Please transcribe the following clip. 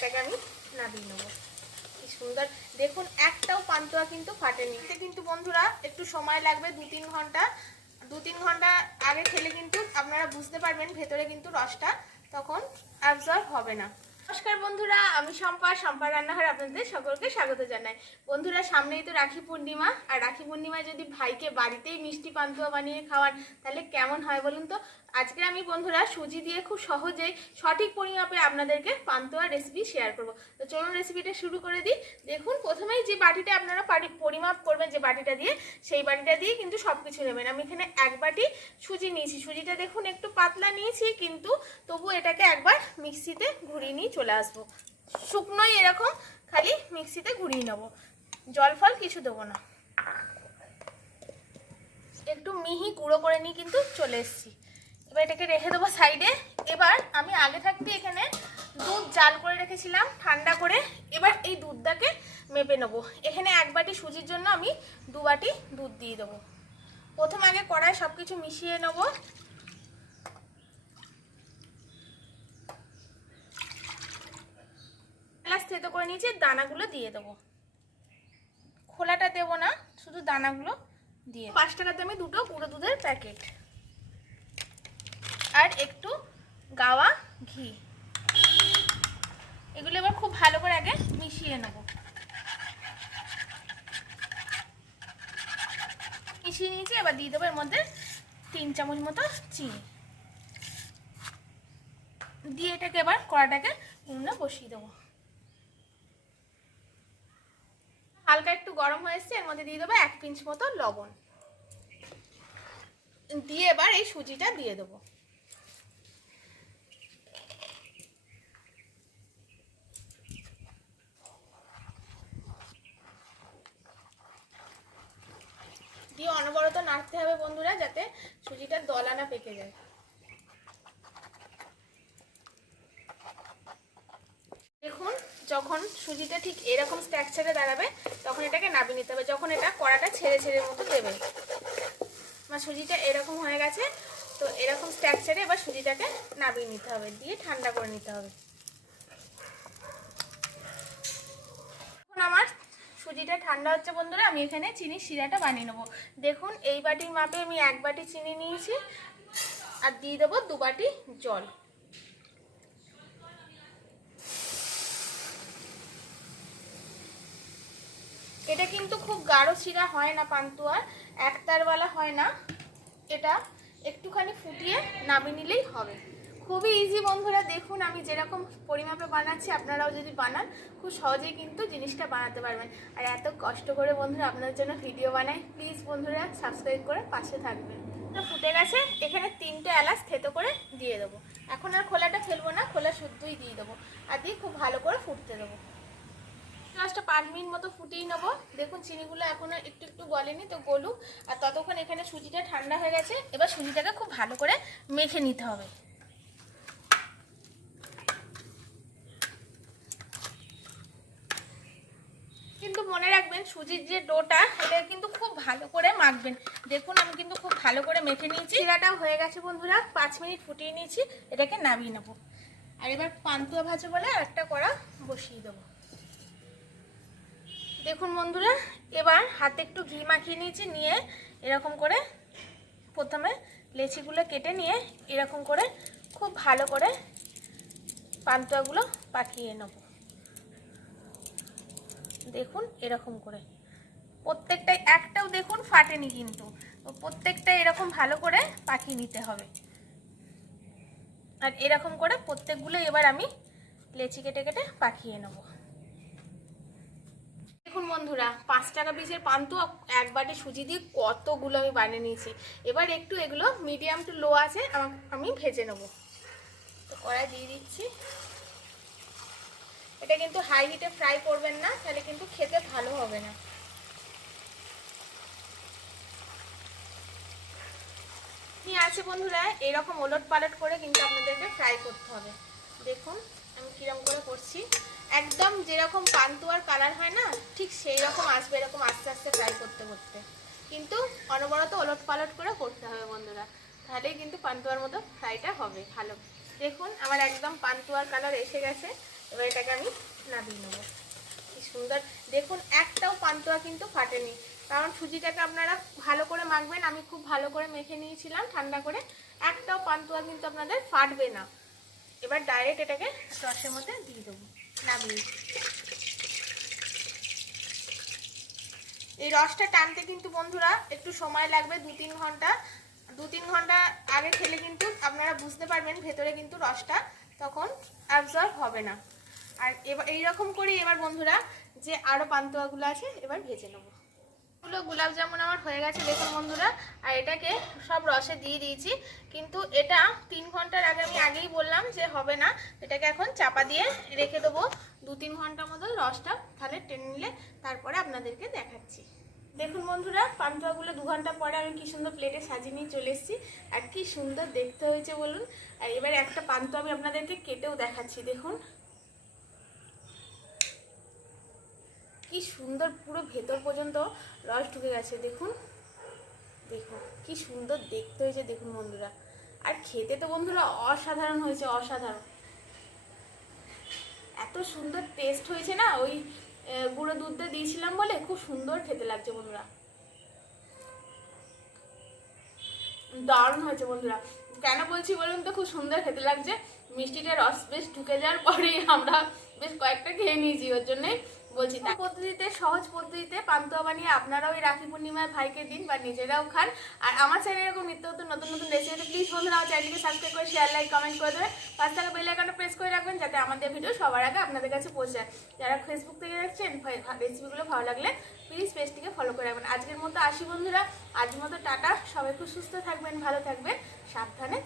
এটাকে আমি নামিয়ে নেব। কি সুন্দর। দেখুন, একটাও পান্তুয়া কিন্তু ফাটেনি। কিন্তু বন্ধুরা, একটু সময় লাগবে দু তিন ঘণ্টা। দু তিন ঘণ্টা আগে খেলে কিন্তু আপনারা বুঝতে পারবেন, ভেতরে কিন্তু রসটা তখন অ্যাবজর্ব হবে না। নমস্কার বন্ধুরা, আমি শম্পা শম্পা রান্নাঘর আপনাদের সকলকে স্বাগত জানাই। বন্ধুরা, সামনেই তো রাখি পূর্ণিমা, আর রাখি পূর্ণিমায় যদি ভাইকে বাড়িতেই মিষ্টি পান্তুয়া বানিয়ে খাওয়ান, তাহলে কেমন হয় বলুন তো? আজকে আমি বন্ধুরা সুজি দিয়ে খুব সহজেই সঠিক পরিমাপে আপনাদেরকে পান্তুয়া রেসিপি শেয়ার করব। তো চলুন রেসিপিটা শুরু করে দিই। দেখুন, প্রথমেই যে বাটিটা আপনারা পারি- পরিমাপ করবেন যে বাটিটা দিয়ে, সেই বাটিটা দিয়ে কিন্তু সব কিছু নেবেন। আমি এখানে এক বাটি সুজি নিয়েছি। সুজিটা দেখুন, একটু পাতলা নিয়েছি, কিন্তু তবু এটাকে একবার মিক্সিতে ঘুরিয়ে নিয়ে চলে আসব। শুকনোই এরকম, খালি মিক্সিতে ঘুরিয়ে নেব। জল ফল কিছু দেবো না। একটু মিহি গুঁড়ো করে নিয়ে কিন্তু চলে এসেছি। এবার এটাকে রেখে দেবো সাইডে। এবার আমি আগে থাকতে এখানে দুধ জাল করে রেখেছিলাম, ঠান্ডা করে। এবার এই দুধটাকে মেপে নেব। এখানে এক বাটি সুজির জন্য আমি দু বাটি দুধ দিয়ে দেবো। প্রথম আগে কড়ায় সব কিছু মিশিয়ে নেব। গ্লাস থেতো করে নিয়েছি, দানাগুলো দিয়ে দেবো। খোলাটা দেবো না, শুধু দানাগুলো দিয়ে পাঁচ টাকাতে আমি দুটো গুঁড়ো দুধের প্যাকেট। আর একটু গাওয়া ঘি। এগুলো এবার খুব ভালো করে আগে মিশিয়ে নেব। মিশিয়ে নিয়েছি, এবার দিয়ে দেবো এর মধ্যে তিন চামচ মতো চিনি। দিয়ে এটাকে এবার কড়াটাকে উনুনে বসিয়ে দেবো। হালকা একটু গরম হয়ে এসছে, এর মধ্যে দিয়ে দেবো এক পিঞ্চ মতো লবণ। দিয়ে এবার এই সুজিটা দিয়ে দেবো দিয়ে অনবরত নাড়তে হবে বন্ধুরা, যাতে সুজিটা দলা না পেকে যায়। দেখুন, যখন সুজিটা ঠিক এরকম স্ট্রাকচারে দাঁড়াবে, তখন এটাকে নামিয়ে নিতে হবে, যখন এটা কড়াটা ছেড়ে ছেড়ে মতো দেবে আমার সুজিটা এরকম হয়ে গেছে, তো এরকম স্ট্রাকচারে এবার সুজিটাকে নামিয়ে নিতে হবে, দিয়ে ঠান্ডা করে নিতে হবে। আমার সুজিটা ঠান্ডা হচ্ছে বন্ধুরা, আমি এখানে চিনি শিরাটা বানিয়ে নেব। দেখুন, এই বাটির মাপে আমি এক বাটি চিনি নিয়েছি, আর দিয়ে দেবো দু বাটি জল। এটা কিন্তু খুব গাঢ় শিরা হয় না পান্তুয়ার একতারওয়ালা হয় না। এটা একটুখানি ফুটিয়ে নামিয়ে নিলেই হবে। খুবই ইজি বন্ধুরা, দেখুন আমি যেরকম পরিমাপে বানাচ্ছি, আপনারাও যদি বানান, খুব সহজেই কিন্তু জিনিসটা বানাতে পারবেন। আর এত কষ্ট করে বন্ধুরা আপনার জন্য ভিডিও বানাই প্লিজ বন্ধুরা সাবস্ক্রাইব করে পাশে থাকবেন। ফুটে গেছে, এখানে তিনটে এলাচ থেতো করে দিয়ে দেবো। এখন আর খোলাটা ফেলব না, খোলা শুদ্ধই দিয়ে দেবো। আর দিয়ে খুব ভালো করে ফুটতে দেবো। জাস্ট পাঁচ মিনিট মতো ফুটিয়ে নেব। দেখুন চিনিগুলো এখনও একটু একটু গলেনি, তো গলুক। আর ততক্ষণ এখানে সুজিটা ঠান্ডা হয়ে গেছে, এবার সুজিটাকে খুব ভালো করে মেখে নিতে হবে কিন্তু মনে রাখবেন সুজির যে ডোটা, এটা কিন্তু খুব ভালো করে মাখবেন। দেখুন, আমি কিন্তু খুব ভালো করে মেখে নিয়েছি। চিরাটাও হয়ে গেছে বন্ধুরা, পাঁচ মিনিট ফুটিয়ে নিয়েছি, এটাকে নামিয়ে নেব। আর এবার পান্তুয়া ভাজা বলে আর একটা কড়া বসিয়ে দেবো। দেখুন বন্ধুরা, এবার হাতে একটু ঘি মাখিয়ে নিয়েছি, নিয়ে এরকম করে প্রথমে লেচিগুলো কেটে নিয়ে এরকম করে খুব ভালো করে পান্তুয়াগুলো পাকিয়ে নেব। দেখুন, এরকম করে। প্রত্যেকটাই, একটাও দেখুন ফাটেনি কিন্তু। তো প্রত্যেকটা এরকম ভালো করে পাকিয়ে নিতে হবে। আর এরকম করে প্রত্যেকগুলো এবার আমি লেচি কেটে কেটে পাকিয়ে নেব। দেখুন বন্ধুরা, পাঁচ টাকা পিসের পান্তু এক বাটি সুজি দিয়ে কতগুলো আমি বানিয়ে নিয়েছি। এবার একটু এগুলো মিডিয়াম টু লো আছে আমি ভেজে নেব। তো কড়াই দিয়ে দিচ্ছি। এটা কিন্তু হাই হিটে ফ্রাই করবেন না, তাহলে কিন্তু হবে না। আছে বন্ধুরা? এরকম ওলট পালট করে কিন্তু আপনাদেরকে ফ্রাই করতে হবে। দেখুন, আমি কিরম করে করছি। একদম যেরকম পান্তুয়ার কালার হয় না, ঠিক সেই রকম আসবে, এরকম আস্তে আস্তে ফ্রাই করতে করতে। কিন্তু অনবরত ওলট পালট করে করতে হবে বন্ধুরা। তাহলেই কিন্তু পান্তুয়ার মতো ফ্রাইটা হবে, ভালো। দেখুন, আমার একদম পান্তুয়ার কালার এসে গেছে। এবার এটাকে আমি নামিয়ে নেব। সুন্দর। দেখুন, একটাও পান্তুয়া কিন্তু ফাটেনি। কারণ সুজিটাকে আপনারা ভালো করে মাখবেন। আমি খুব ভালো করে মেখে নিয়েছিলাম, ঠান্ডা করে। একটাও পান্তুয়া কিন্তু আপনাদের ফাটবে না। এবার ডাইরেক্ট এটাকে রসের মধ্যে দিয়ে দেবো, নামিয়ে। এই রসটা টানতে কিন্তু বন্ধুরা একটু সময় লাগবে দু তিন ঘণ্টা। দু তিন ঘণ্টা আগে খেলে কিন্তু আপনারা বুঝতে পারবেন, ভেতরে কিন্তু রসটা তখন অ্যাবজর্ব হবে না। আর এবার এইরকম করেই এবার বন্ধুরা যে আরও পান্তুয়াগুলো আছে, এবার ভেজে নেব। গুলো গোলাপ জামুন আমার হয়ে গেছে, দেখুন বন্ধুরা। আর এটাকে সব রসে দিয়ে দিয়েছি, কিন্তু এটা তিন ঘণ্টার আগে আমি আগেই বললাম যে হবে না। এটাকে এখন চাপা দিয়ে রেখে দেবো। দু তিন ঘণ্টার মতো রসটা তাহলে টেনে নিলে তারপরে আপনাদেরকে দেখাচ্ছি। দেখুন বন্ধুরা, পান্তুয়াগুলো দু ঘণ্টা পরে আমি কি সুন্দর প্লেটে সাজিয়ে নিয়ে চলে এসেছি। আর কি সুন্দর দেখতে হয়েছে বলুন। আর এবারে একটা পান্তুয়া আমি আপনাদেরকে কেটেও দেখাচ্ছি, দেখুন। কি সুন্দর পুরো ভেতর পর্যন্ত রস ঢুকে গেছে, দেখুন। দেখুন, কি সুন্দর দেখতে হয়েছে, দেখুন বন্ধুরা। আর খেতে তো বন্ধুরা অসাধারণ হয়েছে, অসাধারণ। এত সুন্দর টেস্ট হয়েছে না? ওই গুঁড়ো দুধটা দিয়েছিলাম বলে খুব সুন্দর খেতে লাগছে বন্ধুরা। দারুণ হয়েছে বন্ধুরা। কেন বলছি বলুন তো, খুব সুন্দর খেতে লাগছে। মিষ্টিটা রস বেশ ঢুকে যাওয়ার পরেই আমরা বেশ কয়েকটা খেয়ে নিয়েছি, ওর জন্যই বলছি পদ্ধতিতে সহজ পদ্ধতিতে পান্তুয়া বানিয়ে আপনারাও এই রাখি পূর্ণিমায় ভাইকে দিন বা নিজেরাও খান। আর আমার চ্যানেলে এরকম নিত্য নতুন নতুন নতুন রেসিপি প্লিজ বন্ধুরা আমার চ্যানেলকে সাবস্ক্রাইব করে শেয়ার লাইক কমেন্ট করে দেবেন। পাঁচ টাকা বেল আইকনটা প্রেস করে রাখবেন যাতে আমাদের ভিডিও সবার আগে আপনাদের কাছে পৌঁছে যায়। যারা ফেসবুক থেকে দেখছেন রেসিপিগুলো ভালো লাগলে প্লিজ পেজটিকে ফলো করে রাখবেন। আজকের মতো আসি বন্ধুরা। আজকের মতো টাটা। সবাই খুব সুস্থ থাকবেন ভালো থাকবেন। সাবধানে থাকবেন